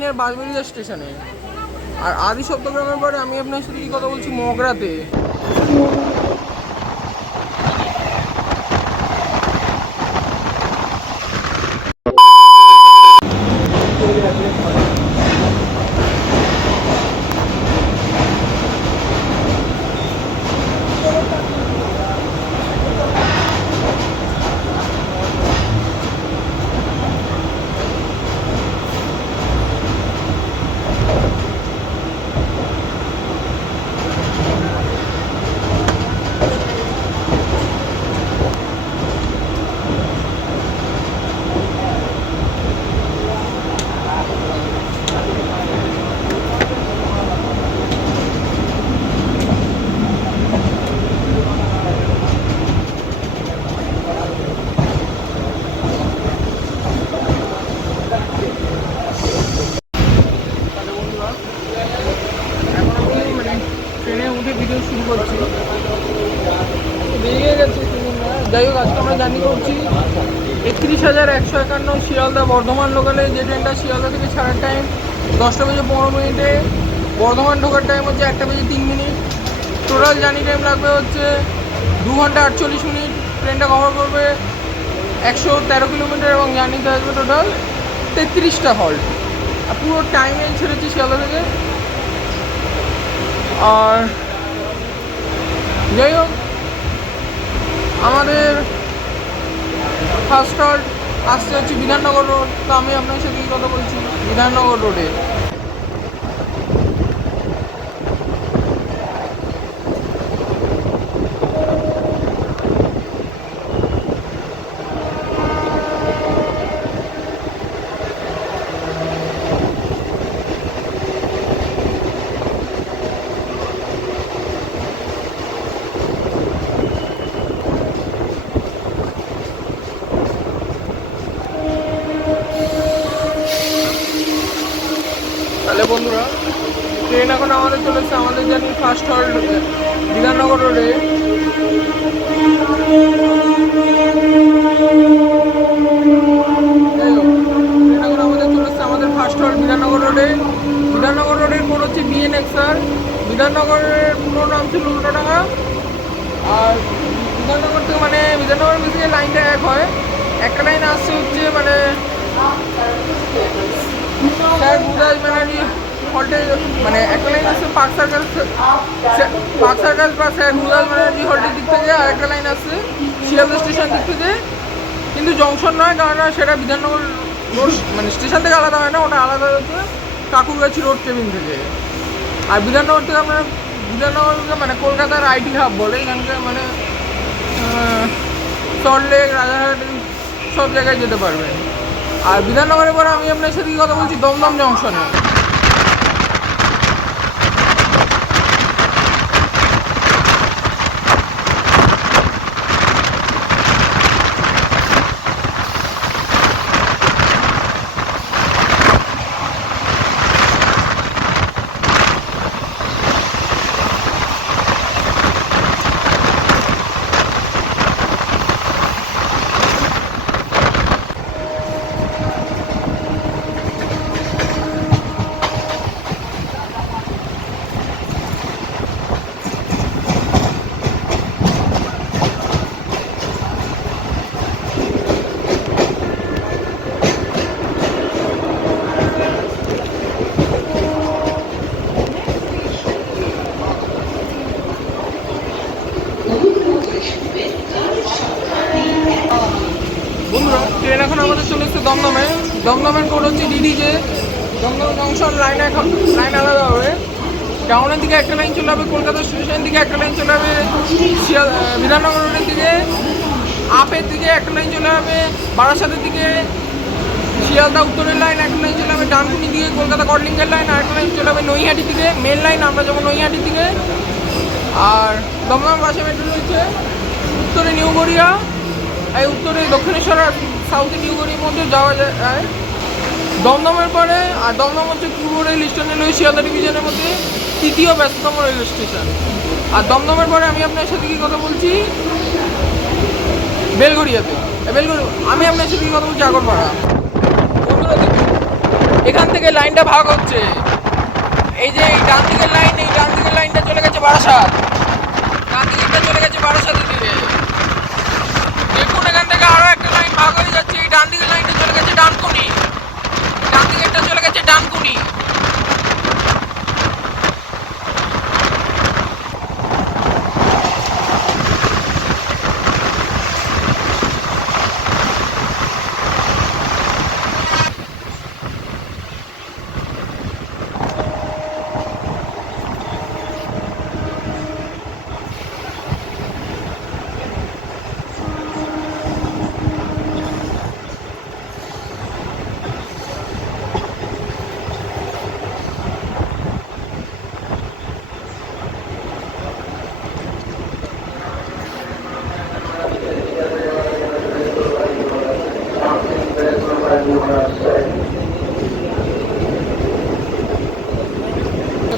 Near Bansberia স্টেশনে। আর আদি সপ্তগ্রামের পরে আমি আপনার সাথে কি কথা বলছি মগরাতে। ভিডিও শুরু করছি, বেরিয়ে গেছে। যাই হোক, আজকে আমরা জার্নি করছি 31,151 শিয়ালদা বর্ধমান লোকালে। যে ট্রেনটা শিয়ালদা থেকে ছাড়ার টাইম 10:15 বর্ধমান ঢোকার টাইম হচ্ছে 1:03। টোটাল জার্নি টাইম লাগবে হচ্ছে 2 ঘন্টা 48 মিনিট। ট্রেনটা কভার করবে 113 কিলোমিটার এবং জার্নিতে আসবে টোটাল 33টা হল্ট। পুরো টাইমে ছেড়েছি শিয়ালদা থেকে। আর যাই হোক, আমাদের ফার্স্ট হল্ট আসতে হচ্ছে বিধাননগর রোড। তো আমি আপনার সাথে কি কথা বলছি বিধাননগর রোডে। তাহলে বন্ধুরা, ট্রেন এখন আমাদের চলেছে, আমাদের জানি ফার্স্ট হল্ট বিধাননগর রোডে। ট্রেন এখন আমাদের চলেছে আমাদের ফার্স্ট হল্ট বিধাননগর রোডে। বিধাননগর রোডের কোড হচ্ছে BNX-R। বিধাননগরের পুরো নাম ছিল উল্টোডাঙ্গা। আর বিধাননগর থেকে বিধাননগর থেকে লাইনটা এক হয়। একটা লাইন আসছে হচ্ছে স্যার গুদাস ব্যানার্জি হল্টে, একটা লাইন আসছে পার্ক সার্কাস বা স্যার গুদাস ব্যানার্জি হল্টের দিক থেকে, আর একটা লাইন আসছে শিয়ালদা স্টেশন দিক থেকে। কিন্তু জংশন নয়, কারণ সেটা বিধাননগর রোড স্টেশন থেকে আলাদা হয় না, ওটা আলাদা হচ্ছে কাকুরগাছি রোড কেবিন থেকে। আর বিধাননগর থেকে আপনার বিধাননগরকে কলকাতার আইটি হাব বলে। এখানকার সল্টলেক, রাজারহাট সব জায়গায় যেতে পারবেন। আর বিধাননগরের পরে আমি আপনার সাথে কথা বলছি দমদম জংশনে। বন্ধুরা, ট্রেন এখন আমাদের চলে এসছে দমদমে। দমদমের কোড হচ্ছে DDJ। দমদম জংশন লাইন আলাদা হবে। টাউনের দিকে একটা লাইন চলে যাবে, কলকাতা স্টেশনের দিকে একটা লাইন চলে যাবে, বিধাননগর রোডের দিকে আপের দিকে একটা লাইন চলে যাবে, বারাসাতের দিকে শিয়ালদা উত্তরের লাইন একটা লাইন চলে যাবে, ডানকুনি দিকে কলকাতা কটলিঙ্গের লাইন আর একটা লাইন চলে যাবে নৈহাটির দিকে, মেন লাইন আমরা যাবো নৈহাটির দিকে। আর দমদম পাশে মেট্রো রয়েছে উত্তরে নিউ গড়িয়া, এই উত্তরে দক্ষিণেশ্বর আর সাউথে নিউ গড়িয়ার মধ্যে যাওয়া যায় দমদমের পরে। আর দমদম হচ্ছে পূর্ব রেল স্টেশন, শিয়ালদা ডিভিশনের মধ্যে তৃতীয় ব্যস্ততম রেল স্টেশন। আর দমদমের পরে আমি আপনার সাথে কি কথা বলছি বেলঘড়িয়াতে। আমি আপনার সাথে কি কথা বলছি আগরপাড়া। বন্ধুরা দেখুন, এখান থেকে লাইনটা ভাগ হচ্ছে। এই যে এই ডান দিকের লাইন, এই ডান দিকের লাইনটা চলে গেছে বারাসাত, ডান দিকেরটা চলে গেছে বারাসাতের দিকে। দেখুন এখান থেকে আরো একটা লাইন ভাগ হয়ে যাচ্ছে। এই ডান দিকের লাইনটা চলে গেছে ডানকুনি, ডান দিকেরটা চলে গেছে ডানকুনি।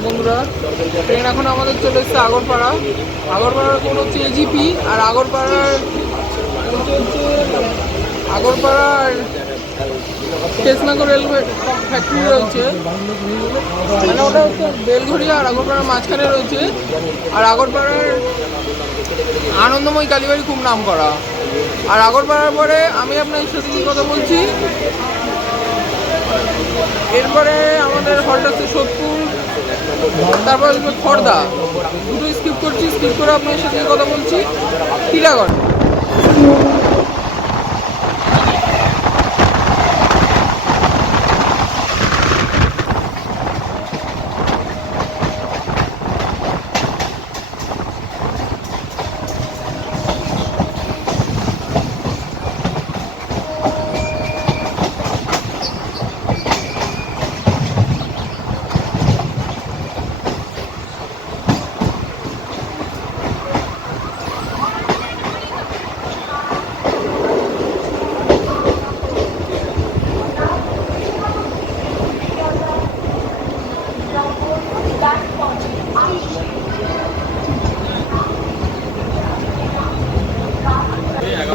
বন্ধুরা, ট্রেন এখন আমাদের চলে এসছে আগরপাড়া। আগরপাড়ার কোড হচ্ছে এজিপি, আর আগরপাড়ার কৃষ্ণনগর রেলওয়ে ফ্যাক্টরি রয়েছে, মানে ওটা হচ্ছে বেলঘড়িয়া আর আগরপাড়ার মাঝখানে রয়েছে। আর আগরপাড়ার আনন্দময়ী কালীবাড়ি খুব নাম করা। আর আগরপাড়ার পরে আমি আপনার সাথে কি কথা বলছি, এরপরে আমাদের হল্ট আছে সোদপুর, তারপর খড়দা। দুটো স্কিপ করছি, স্কিপ করে আপনার সাথে কথা বলছি টিটাগড়।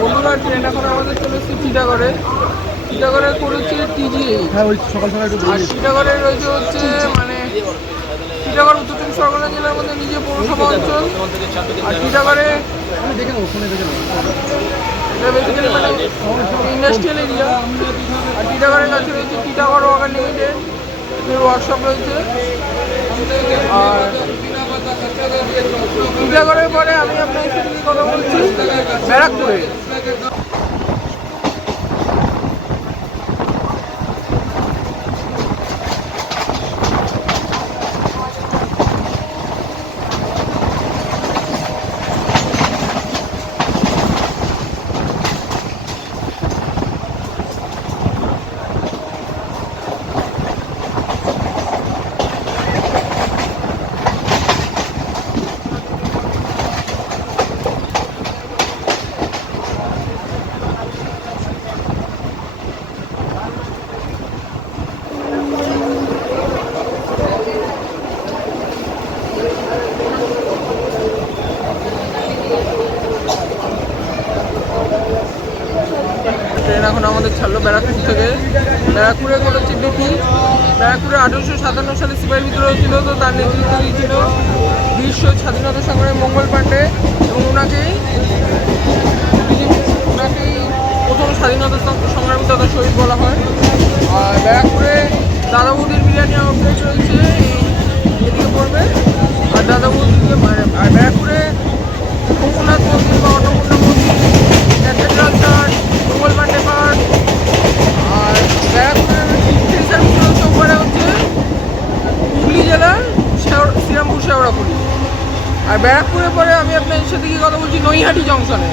বন্ধুরা, ট্রেন এখন আমাদের চলে এসেছে টিটাগড়ে। টিটাগড়ের কোড হচ্ছে টিজিএইচ। আর টিটাগড়ের রয়েছে হচ্ছে মানে টিটাগড় উত্তর চব্বিশ পরগনা জেলার মধ্যে নিজে পৌরসভা অঞ্চল। আর টিটাগড়ে এটা বেসিক্যালি মানে ইন্ডাস্ট্রিয়াল এরিয়া। আর টিটাগড়ের কাছে রয়েছে টিটাগড় ওয়াগান লিমিটেড, ওয়ার্কশপ রয়েছে। আর টিটাগড়ের পরে আমি আপনার সাথে কথা বলছি ব্যারাকপুরে। ট্রেন এখন আমাদের ছাড়লো ব্যারাকপুর থেকে। ব্যারাকপুরে কোড হচ্ছে বিপি। ব্যারাকপুরে 1857 সালে সিপাহী বিদ্রোহ ছিল, তো তার নেতৃত্ব দিয়েছিল বিশ্ব স্বাধীনতা সংগ্রামী মঙ্গল পাণ্ডে, এবং ওনাকেই প্রথম স্বাধীনতা সংগ্রামী তথা শহীদ বলা হয়। আর ব্যারাকপুরে দাদা বৌদির বিরিয়ানি আউটলেট রয়েছে, এদিকে পড়বে। আর দাদা বৌদিকে আর ব্যারাকপুরে গোকুলনাথ মন্দির বা অন্নপূর্ণা মন্দির, ক্যাথেড্রাল চার্চ, মঙ্গল পাণ্ডে পার্ক। আর ব্যারাকপুরের উপরে হচ্ছে হুগলি জেলার শ্রীরামপুর শেওড়াফুলি। আর ব্যারাকপুরের পরে আমি আপনার সাথে কি কথা বলছি নৈহাটি জংশনে।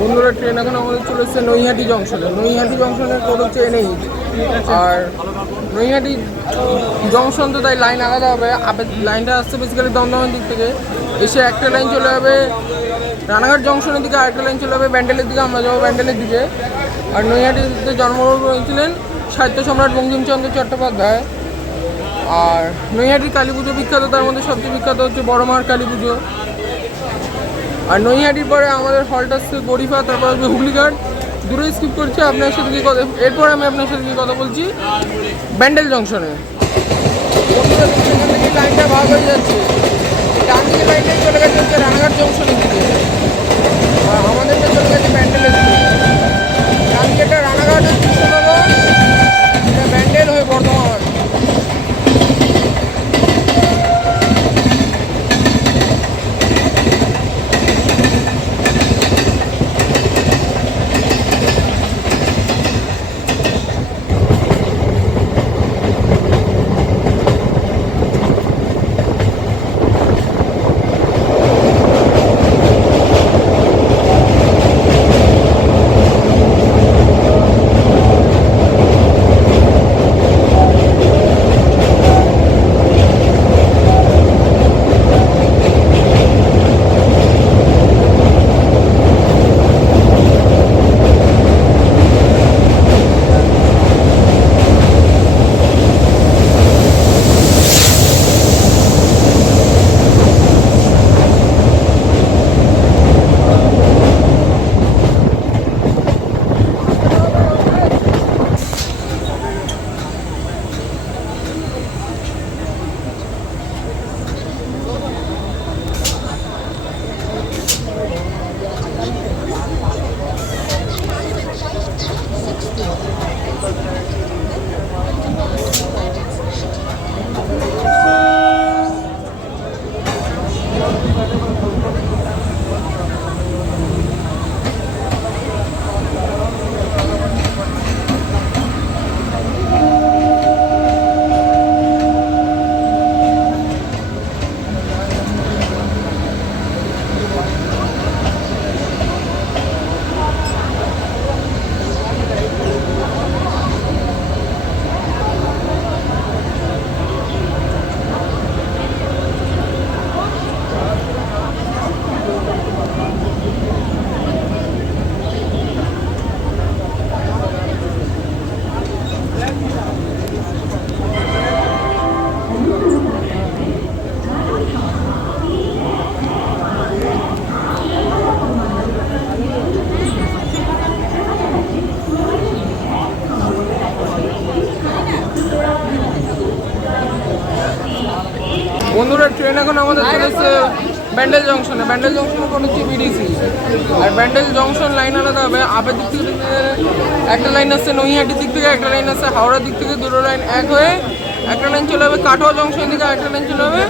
বন্ধুরা, ট্রেন এখন আমাদের চলেছে নৈহাটি জংশনে। নৈহাটি জংশনের কোড হচ্ছে NH। আর নৈহাটি জংশন তো তাই লাইন আলাদা হবে। লাইনটা আসছে বেসিক্যালি দমদমের দিক থেকে, এসে একটা লাইন চলে যাবে রানাঘাট জংশনের দিকে, আরেকটা লাইন চলে যাবে ব্যান্ডেলের দিকে। আমরা যাবো ব্যান্ডেলের দিকে। আর নৈহাটিতে জন্মগ্রহণ করেছিলেন সাহিত্য সম্রাট বঙ্কিমচন্দ্র চট্টোপাধ্যায়। আর নৈহাটির কালী পুজো বিখ্যাত, তার মধ্যে সবচেয়ে বিখ্যাত হচ্ছে বড় মার কালী পুজো। আর নৈহাটির পরে আমাদের হল্ট আসছে গরিফা, তারপর আসবে হুগলিঘাট। দূরে স্কিপ করছে আপনার সাথে কি কথা, এরপর আমি আপনার সাথে কি কথা বলছি ব্যান্ডেল জংশনে। বন্ধুরা, এখান থেকে লাইনটা ভাগ হয়ে যাচ্ছে, ডান দিকে লাইনটাই চলে গেছে হচ্ছে রানাঘাট জংশনের দিকে, আর আমাদেরটা চলে গেছে ব্যান্ডেলের দিকে। ডান দিকেটা রানাঘাট হয়ে কৃষ্ণনগর, এটা ব্যান্ডেল হয়ে বর্ধমান। বন্ধুরা, ট্রেন এখন আমাদের চলেছে ব্যান্ডেল জংশনে পড়েছি বিডিসি। আর ব্যান্ডেল জংশন লাইন আলাদা হবে। আপের দিক থেকে একটা লাইন আসছে, নৈহাটির দিক থেকে একটা লাইন আসছে, হাওড়ার দিক থেকে দুটো লাইন এক হয়ে একটা লাইন চলে হবে কাটোয়া জংশনের দিকে, একটা লাইন চলে হবে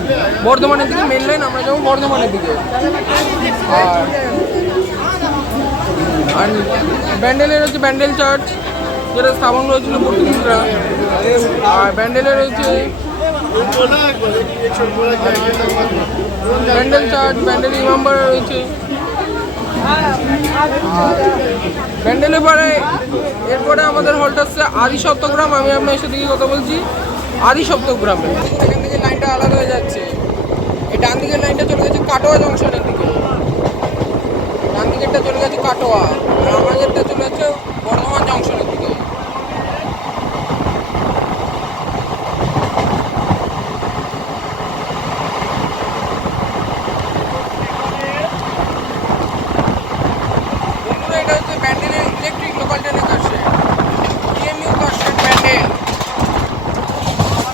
বর্ধমানের দিকে। মেন লাইন আমরা যাবো বর্ধমানের দিকে। আর ব্যান্ডেলের হচ্ছে ব্যান্ডেল চার্চ, যেটা স্থাপন করেছিল পর্তুগিজরা। আর ব্যান্ডেলের হচ্ছে ব্যান্ডেল চার্চ, ব্যান্ডেল ইমামবাড়া রয়েছে। ব্যান্ডেলের পরে এরপরে আমাদের হলটা হচ্ছে আদি সপ্তগ্রাম। আমি আপনার সাথে কি কথা বলছি, আদি সপ্তগ্রামে। এখান থেকে লাইনটা আলাদা হয়ে যাচ্ছে। এই ডান দিকের লাইনটা চলে গেছে কাটোয়া জংশনের দিকে, ডান দিকেরটা চলে গেছে কাটোয়া, আর আমাদেরটা চলে যাচ্ছে বর্ধমান জংশনের দিকে। এটা হচ্ছে ব্যান্ডেলের ইলেকট্রিক লোকাল ট্রেনের car shed, EMU car shed Bandel.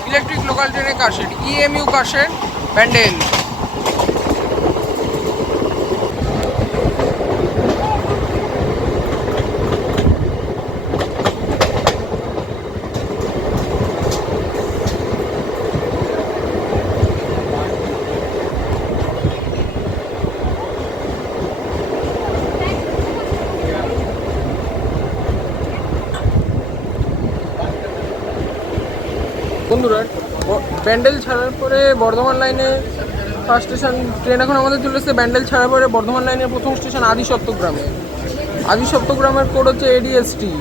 Electric local ট্রেনের কারশেড, ইএমইউ কারশেড ব্যান্ডেল। বন্ধুরা, ব্যান্ডেল ছাড়ার পরে বর্ধমান লাইনে ফার্স্ট স্টেশন ট্রেন এখন আমাদের চলে এসেছে। ব্যান্ডেল ছাড়ার পরে বর্ধমান লাইনের প্রথম স্টেশন আদি সপ্তগ্রামে। আদি সপ্তগ্রামের কোড হচ্ছে এডিএসটি।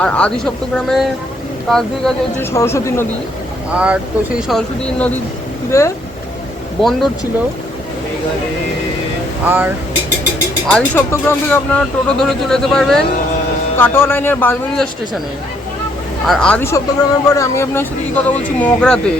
আর আদি সপ্তগ্রামের কাছ দিয়ে কাছে হচ্ছে সরস্বতী নদী। আর তো সেই সরস্বতী নদীর তীরে বন্দর ছিল। আর আদি সপ্তগ্রাম থেকে আপনারা টোটো ধরে চলে যেতে পারবেন কাটোয়া লাইনের বাঁশবেড়িয়া স্টেশনে। আর আদি সপ্তগ্রামের পরে আমি আপনার সাথে কি কথা বলছি, মগরাতে।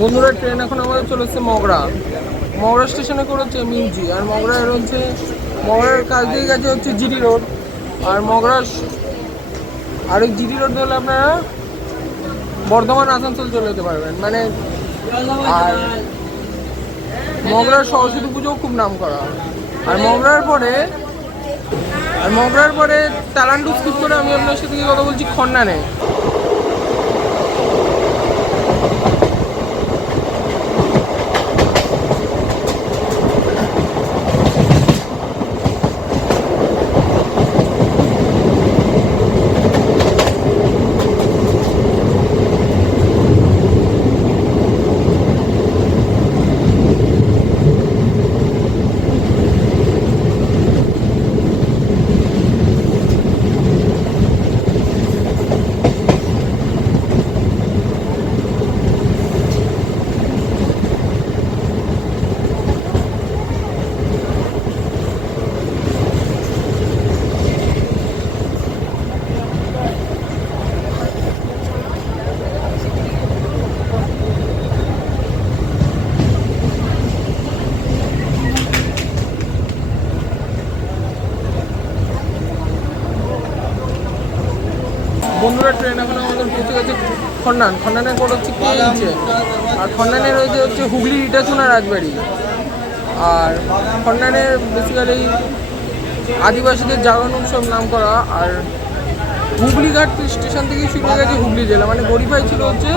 বন্ধুরা, ট্রেন এখন আমাদের চলে এসছে মগরা স্টেশনে করেছে মিউজি। আর মগরার হচ্ছে মগরার কাছ দিয়ে গেছে হচ্ছে জিটি রোড। আর মগরার আরেক জিটি রোড ধরলে আপনারা বর্ধমান আসানসোল চলে যেতে পারবেন মানে। আর মগরার সরস্বতী পুজোও খুব নাম করা। আর মগরার পরে তালান্ডু স্কিপ করে আমি আপনার সাথে কথা বলছি খন্ডানে। বন্ধুরা, ট্রেন এখন আমাদের পৌঁছে গেছে খন্ডানের কোড হচ্ছে KH। আর খন্ডানে রয়েছে হচ্ছে হুগলি ইটাচুনা রাজবাড়ি। আর খন্ডানের বেসিক্যালি আদিবাসীদের জাগরণ উৎসব নাম করা। আর হুগলিঘাট স্টেশন থেকেই শুরু হয়ে গেছে হুগলি জেলা, মানে গরিফাই ছিল হচ্ছে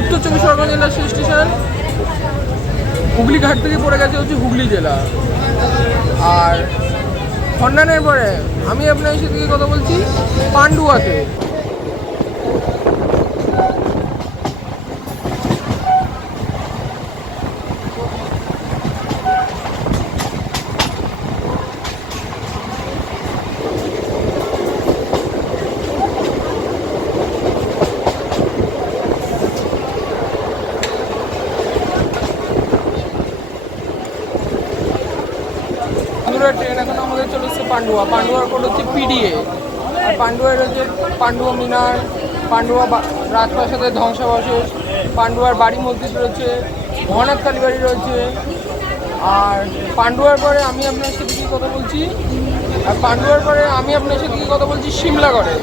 উত্তর চব্বিশ পরগনা জেলার সেই স্টেশন। হুগলিঘাট থেকে পড়ে গেছে হচ্ছে হুগলি জেলা। আর খন্ডানের পরে আমি আপনার সাথে কথা বলছি পান্ডুয়াতে। ট্রেন এখন আমাদের চলে এসছে পান্ডুয়া। পান্ডুয়ার কোড হচ্ছে পিডিএ। আর পান্ডুয়ার রয়েছে পান্ডুয়া মিনার, পান্ডুয়া রাজপ্রাসাদের ধ্বংসাবশেষ, পান্ডুয়ার বাড়ি মসজিদ রয়েছে, মহানাথ কালীবাড়ি রয়েছে। আর পান্ডুয়ার পরে আমি আপনার সাথে কি কথা বলছি, সিমলাগড়ে।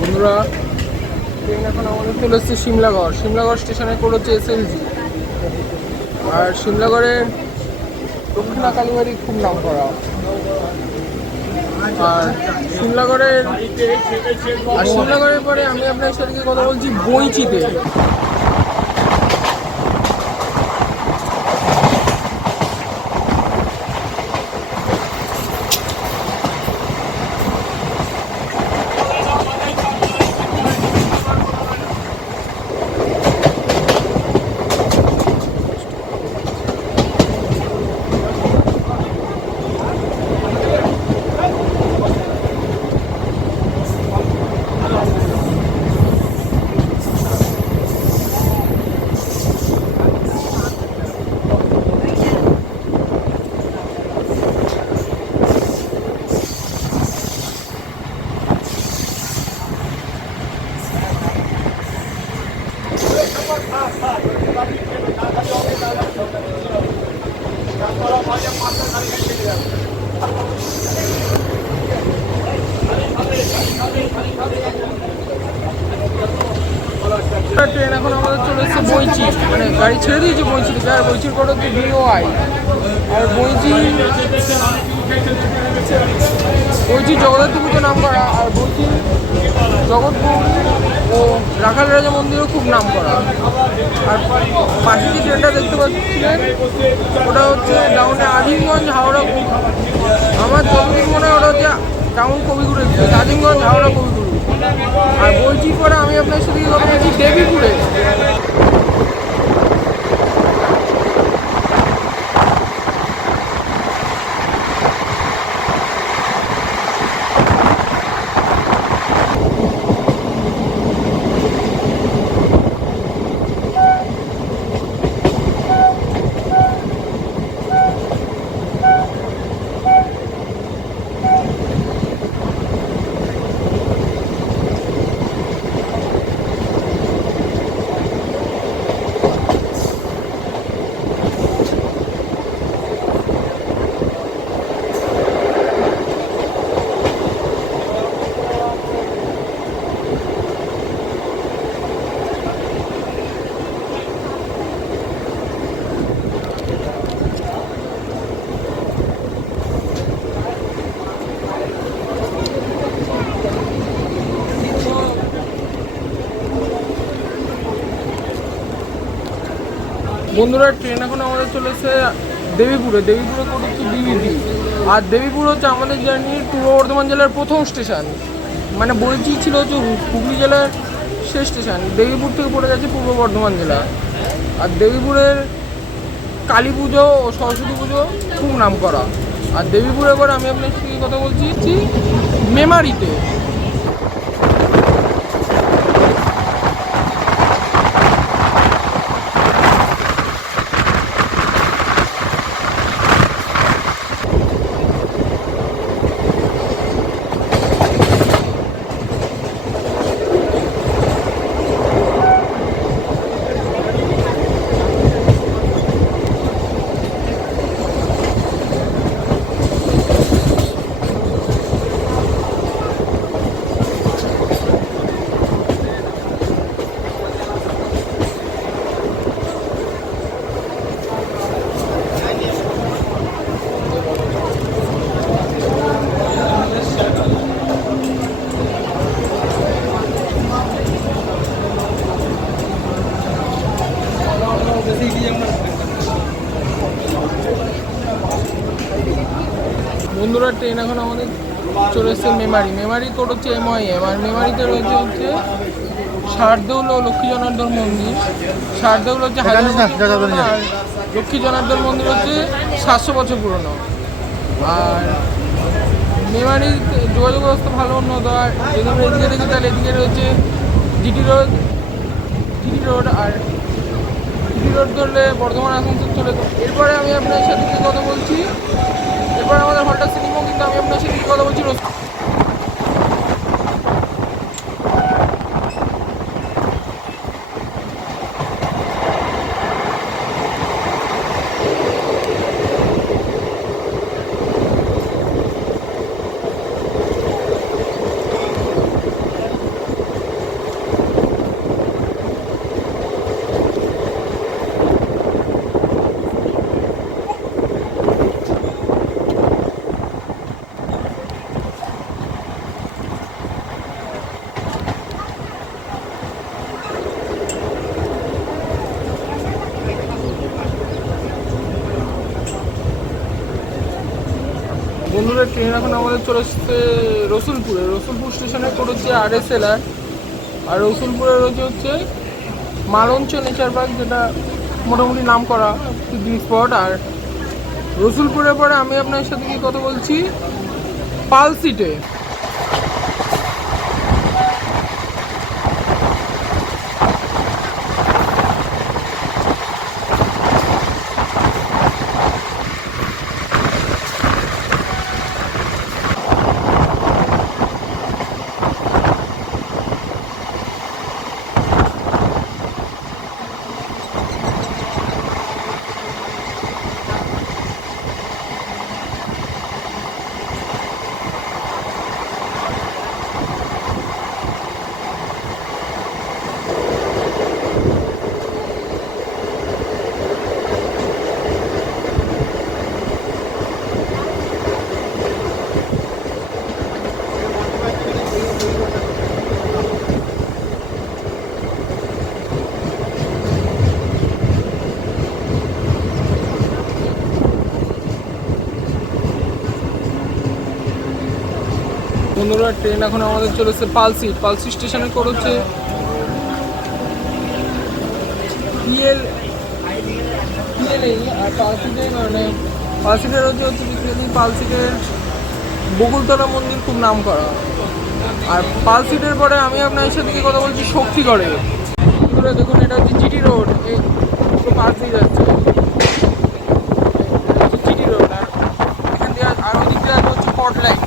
বন্ধুরা ট্রেন এখন আমাদের চলে এসছে সিমলাগড়। সিমলাগড় স্টেশনে কোড হচ্ছে SLG। আর সিমলাগড়ের দক্ষিণা কালীবাড়ি খুব নাম করা। আর সিমলাগড়ের পরে আমি আপনার সাথে কথা বলছি বইচিতে। ট্রেন এখন আমাদের চলে এসছে বইচি, মানে গাড়ি ছেড়ে দিয়েছে বইচি থেকে। আর বইচির কোড হচ্ছে BOI। আর বইচি জগদ্ধাত্রীপুরে নাম করা। আর বইচি জগৎপুর ও রাখাল রাজা মন্দিরও খুব নাম করা। আর পাশে যে ট্রেনটা দেখতে পাচ্ছিলেন ওটা হচ্ছে ডাউনে আজিমগঞ্জ হাওড়া। আমার যতদিন মনে হয় ওটা হচ্ছে ডাউন কবিগুরু এক্সপ্রেস, আজিমগঞ্জ হাওড়া কবিগুরু। আর বইচির পরে আমি আপনার সাথে কথা বলছি দেবীপুরে। বন্ধুরা ট্রেন এখন আমাদের চলেছে দেবীপুরে। দেবীপুরে কোড হচ্ছে DVP। আর দেবীপুর হচ্ছে আমাদের জার্নির পূর্ব বর্ধমান জেলার প্রথম স্টেশন। মানে বইচি ছিল হচ্ছে হুগলি জেলার শেষ স্টেশন। দেবীপুর থেকে পড়ে যাচ্ছে পূর্ব বর্ধমান জেলা। আর দেবীপুরের কালী পুজো ও সরস্বতী পুজো খুব নাম করা। আর দেবীপুরে এবার আমি আপনার সাথে কথা বলছি মেমারিতে। বন্ধুরা ট্রেন এখন আমাদের চলে এসছে মেমারি কোড হচ্ছে MIM, আর মেমারিতে রয়েছে হচ্ছে শারদৌল ও লক্ষ্মী জনার্দন মন্দির। শারদৌল হচ্ছে 1000 বছর পুরনো, আর লক্ষ্মী জনার্দন মন্দির হচ্ছে 700 বছর পুরনো। আর মেমারির যোগাযোগ ব্যবস্থা ভালো উন্নত। আর যদি আমরা এদিকে দেখি তাহলে এদিকে রয়েছে জিটি রোড, আর জিটি রোড ধরলে বর্ধমান আসানসোল চলে তো। এরপরে আমি আপনার সাথে কথা বলছি, এরপরে আমাদের হলটা সিনেমা, কিন্তু আমি আপনার সাথে কথা বলছি বন্ধুরা। ট্রেন এখন আমাদের চলে এসছে রসুলপুর স্টেশনে কোড হচ্ছে RSLR। আর রসুলপুরে রয়েছে হচ্ছে মালঞ্চ নেচার পার্ক, যেটা মোটামুটি নাম করা পিকনিক স্পট। আর রসুলপুরের পরে আমি আপনার সাথে কি কথা বলছি পালসিটে। বন্ধুরা ট্রেন এখন আমাদের চলেছে পালসি স্টেশনে কোড হচ্ছে PLA। আর পালসিটের হচ্ছে পালসিটের বকুলতলা মন্দির খুব নাম করা। আর পালসিটের পরে আমি আপনার সাথে কথা বলছি শক্তিগড়ে। বন্ধুরা দেখুন, এটা হচ্ছে জিটি রোড, এই পাশ দিয়ে যাচ্ছে জিটি রোড। আর এখান দিয়ে আর ওই দিক দিয়ে হচ্ছে কট লাইন।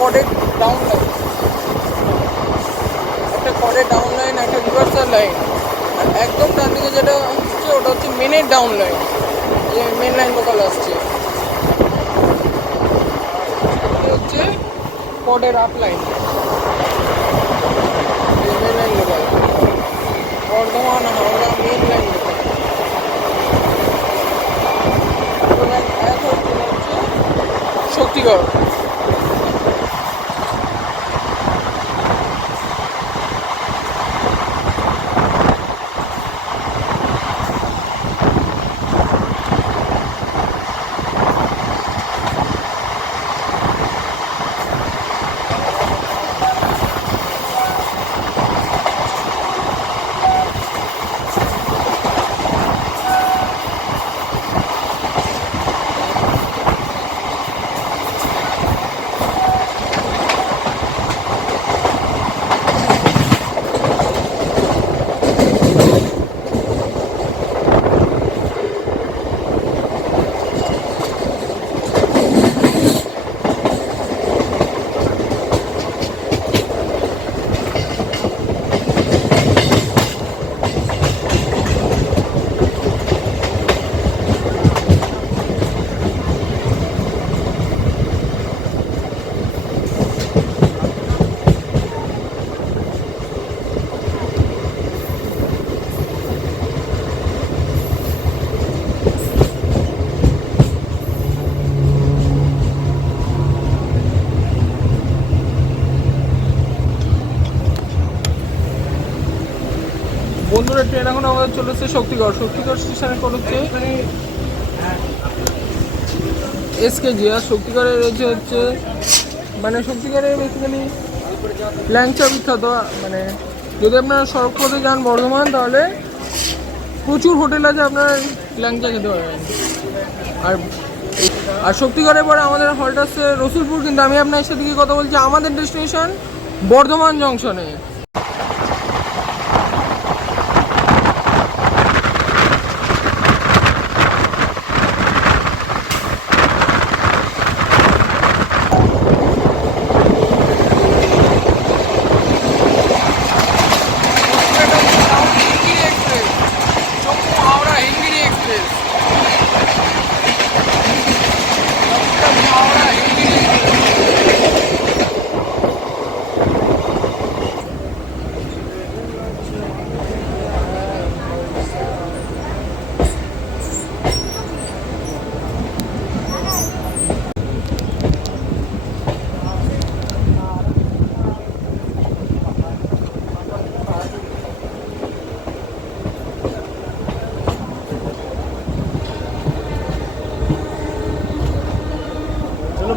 কডের ডাউন লাইন, একটা কডের ডাউন লাইন, একটা রিভার্সাল লাইন। আর একদম ডান দিকে যেটা হচ্ছে ওটা হচ্ছে মেনের ডাউন লাইন, যে মেন লাইন লোকাল আসছে। হচ্ছে কডের up line, main line local Bardhaman Howrah main line local. এক হচ্ছে শক্তিগড়। বন্ধুরা ট্রেন এখন আমাদের চলে এসেছে শক্তিগড় স্টেশনে কোড হচ্ছে SKG। আর শক্তিগড়ের রয়েছে হচ্ছে মানে শক্তিগড়ে বেসিক্যালি ল্যাংচা বিখ্যাত। মানে যদি আপনারা সড়কপথে যান বর্ধমান তাহলে প্রচুর হোটেল আছে, আপনার ল্যাংচা খেতে পারবেন। আর শক্তিগড়ের পরে আমাদের হল্ট আছে রসুলপুর, কিন্তু আমি আপনার সাথে কি কথা বলছি আমাদের ডেস্টিনেশন বর্ধমান জংশনে।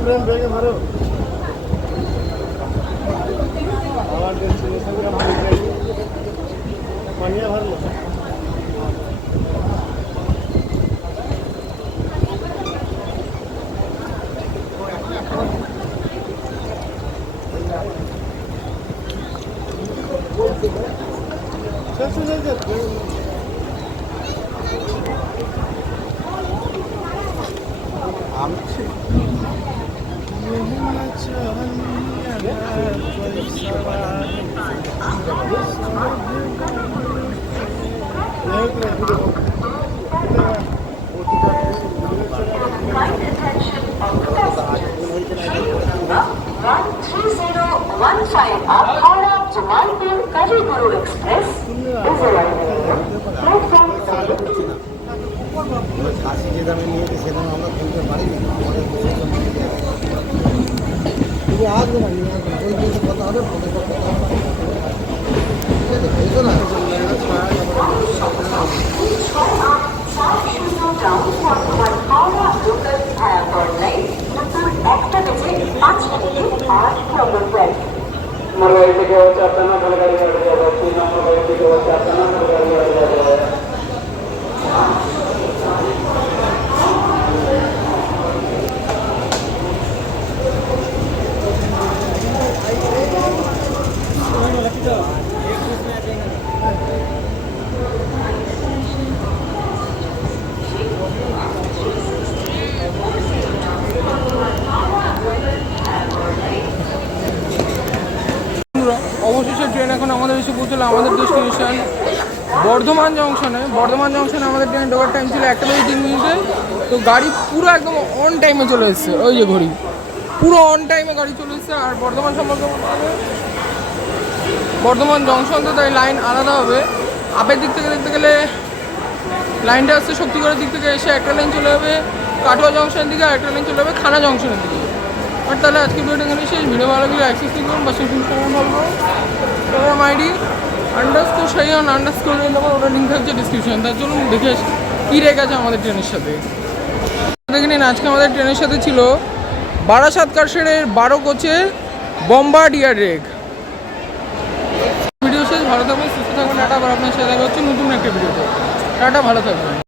प्रेम बेगे भरो आवाज डेस्टिनेशन का हम पानिया भर लो। কাশি যে দামে নিয়েছে সেখানে আমরা খুলতে পারিনি। তুমি আসবে না, নিয়ে আসবে না, ওই জিনিসের কথা হবে, ফোনের কথা হবে, ঠিক আছে? বুঝছো না? নম্বর গাড়ি থেকে হচ্ছে আপনার নম্বর গাড়ি গাড়ি যাবে, 3 নম্বর গাড়ি থেকে হচ্ছে আপনার নম্বর গাড়ি গাড়ি যাবে। অবশেষে ট্রেন এখন আমাদের এসে পৌঁছলো আমাদের ডেস্টিনেশন বর্ধমান জংশনে। বর্ধমান জংশনে আমাদের ট্রেন ঢোকার টাইম ছিল 1:03। তো গাড়ি পুরো একদম অন টাইমে চলে এসেছে, ওই যে ঘড়ি পুরো অন টাইমে গাড়ি চলে এসেছে। আর বর্ধমান সম্পর্কে বর্ধমান জংশন তো তাই লাইন আলাদা হবে। আপের দিক থেকে দেখতে গেলে লাইনটা আসছে শক্তিগড়ের দিক থেকে, এসে একটা লাইন চলে যাবে কাটোয়া জংশনের দিকে, আর একটা লাইন চলে যাবে খানা জংশনের দিকে। আর তাহলে আজকে ভিডিওটা এখানে শেষ। ভিডিও ভালো লাগলে অ্যাক্সেস করুন বা সেটিং করুন, বলবো তোমার আইডি আন্ডারস্কোর শাহিয়ান আন্ডারস্কোর দেবো, ওটা লিঙ্ক থাকছে ডিসক্রিপশন। তার জন্য দেখে কী রেখ আছে আমাদের ট্রেনের সাথে দেখে নিন। আজকে আমাদের ট্রেনের সাথে ছিল বারাসাত কারশেডের 12 কোচের বম্বার্ডিয়ার রেক। ভিডিও শেষ, ভালো থাকবেন, সুস্থ থাকবেন, টাটা। আবার আপনার সাথে দেখা হচ্ছে নতুন একটা ভিডিওতে। টাটা, ভালো থাকবেন।